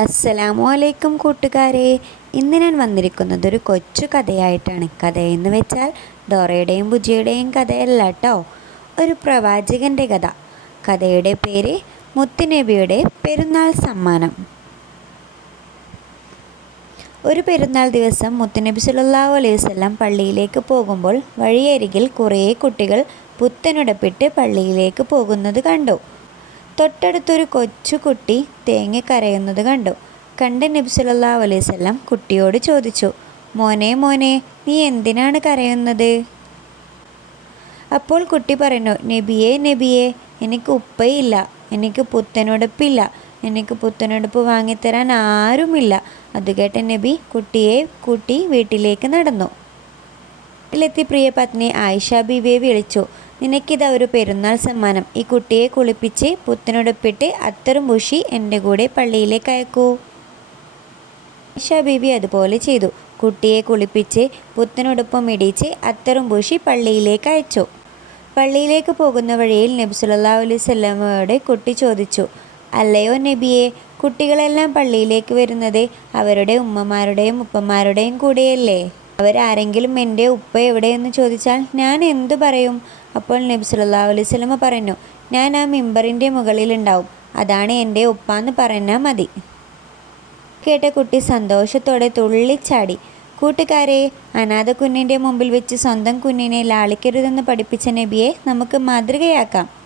അസ്സലാമു അലൈക്കും കൂട്ടുകാരെ. ഇന്ന് ഞാൻ വന്നിരിക്കുന്നത് ഒരു കൊച്ചു കഥയായിട്ടാണ്. കഥയെന്ന് വെച്ചാൽ ഡോറയുടെയും ബുജിയുടെയും കഥയല്ല കേട്ടോ ഒരു പ്രവാചകന്റെ കഥ. കഥയുടെ പേര് മുത്തുനബിയുടെ പെരുന്നാൾ സമ്മാനം. ഒരു പെരുന്നാൾ ദിവസം മുത്തുനബി സല്ലല്ലാഹു അലൈഹി വസല്ലം പള്ളിയിലേക്ക് പോകുമ്പോൾ വഴിയരികിൽ കുറേ കുട്ടികൾ പുത്തനുടപ്പിട്ട് പള്ളിയിലേക്ക് പോകുന്നത് കണ്ടു. തൊട്ടടുത്തൊരു കൊച്ചുകുട്ടി തേങ്ങ കരയുന്നത് കണ്ടു. കണ്ട നബ്സുലല്ലാ സല്ലല്ലാഹു കുട്ടിയോട് ചോദിച്ചു മോനെ മോനെ നീ എന്തിനാണ് കരയുന്നത്? അപ്പോൾ കുട്ടി പറഞ്ഞു നബിയെ നബിയെ എനിക്ക് ഉപ്പയില്ല എനിക്ക് പുത്തനുടുപ്പില്ല എനിക്ക് പുത്തനുടുപ്പ് വാങ്ങിത്തരാൻ ആരുമില്ല. അത് കേട്ട നബി കുട്ടിയെ കൂട്ടി വീട്ടിലേക്ക് നടന്നു. വീട്ടിലെത്തി പ്രിയ പത്നി ആയിഷ ബിവിയെ വിളിച്ചു. നിനക്കിതാ ഒരു പെരുന്നാൾ സമ്മാനം. ഈ കുട്ടിയെ കുളിപ്പിച്ച് പുത്തനുടുപ്പിട്ട് അത്തരം പൂശി എന്റെ കൂടെ പള്ളിയിലേക്ക് അയക്കൂ. ആയിഷ ബിവി അതുപോലെ ചെയ്തു. കുട്ടിയെ കുളിപ്പിച്ച് പുത്തനുടുപ്പും ഇടിച്ച് അത്തറും പൂശി പള്ളിയിലേക്ക് അയച്ചു. പള്ളിയിലേക്ക് പോകുന്ന വഴിയിൽ നബി സല്ലല്ലാഹു അലൈഹി വസല്ലമയോട് കുട്ടി ചോദിച്ചു അല്ലയോ നബിയെ കുട്ടികളെല്ലാം പള്ളിയിലേക്ക് വരുന്നത് അവരുടെ ഉമ്മമാരുടെയും ഉപ്പമാരുടെയും കൂടെയല്ലേ? അവരാരെങ്കിലും എന്റെ ഉപ്പ എവിടെയെന്ന് ചോദിച്ചാൽ ഞാൻ എന്തു പറയും? അപ്പോൾ നബി സല്ലല്ലാഹു അലൈഹി സ്വലമ പറഞ്ഞു ഞാൻ ആ മിമ്പറിന്റെ മുകളിലുണ്ടാവും. അതാണ് എന്റെ ഉപ്പ എന്ന് പറഞ്ഞാൽ മതി. കേട്ട കുട്ടി സന്തോഷത്തോടെ തുള്ളിച്ചാടി. കൂട്ടുകാരെ അനാഥ കുഞ്ഞിന്റെ മുമ്പിൽ വെച്ച് സ്വന്തം കുഞ്ഞിനെ ലാളിക്കരുതെന്ന് പഠിപ്പിച്ച നബിയെ നമുക്ക് മാതൃകയാക്കാം.